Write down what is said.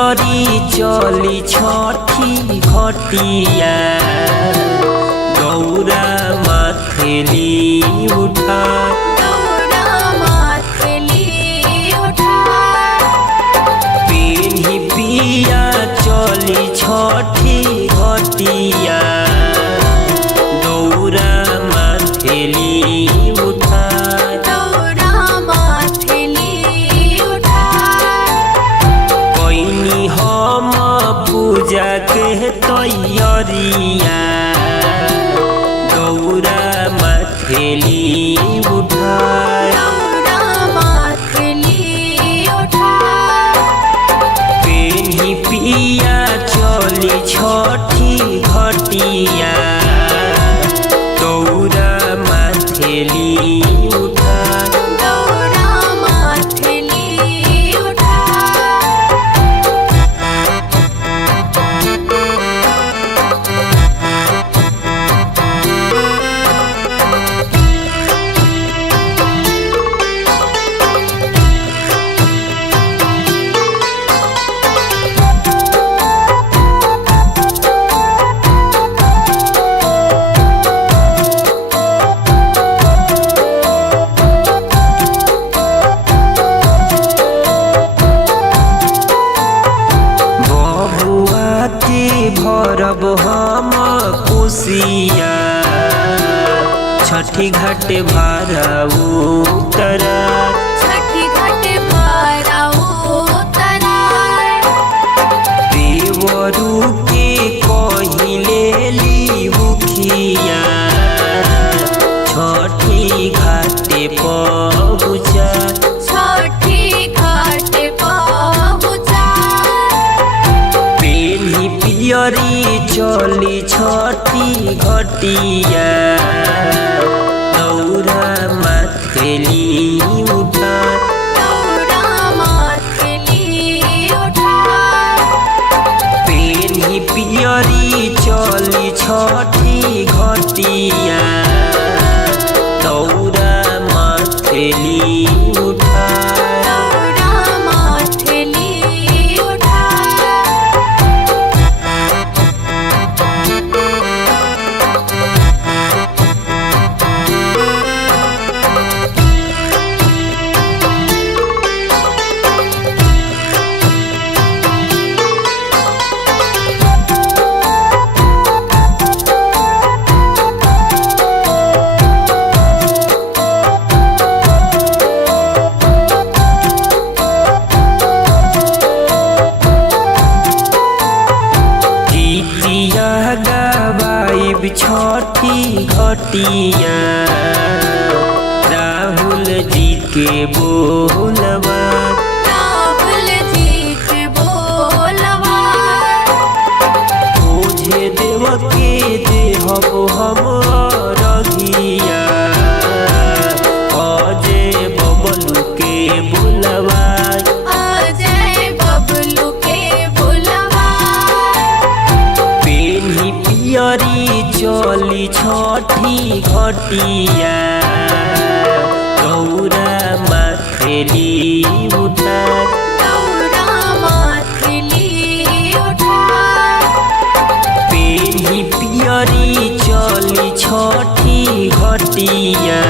पियरी चली छठी घटिया दौरा माथेली उठा पेन्ही पिया चली छठी घटिया दौरा माथेली उठा कोइनी हम पूजा के तैयारिया दौरा माथेली उठा पेन्ही पिया चली छठी घटिया दौरा माथेली उठा भरब हम कोसिया छठी घाट भराऊ तरा देवरू के कहिले लिखिया छठी घाटे पहुँचा पियरी चली छठी घटिया दौरा माथेली उठा पेन्ही पियरी चली छठी घटिया दौरा माथेली उठा गवाइब छठी घटिया राहुल जी के बोलवा तुझे देव के देहब हम रघिया अजय बबलू के बोलवा पियरी चली छठी घटिया दौरा माथेली उठा पेन्ही पियरी चली छठी घटिया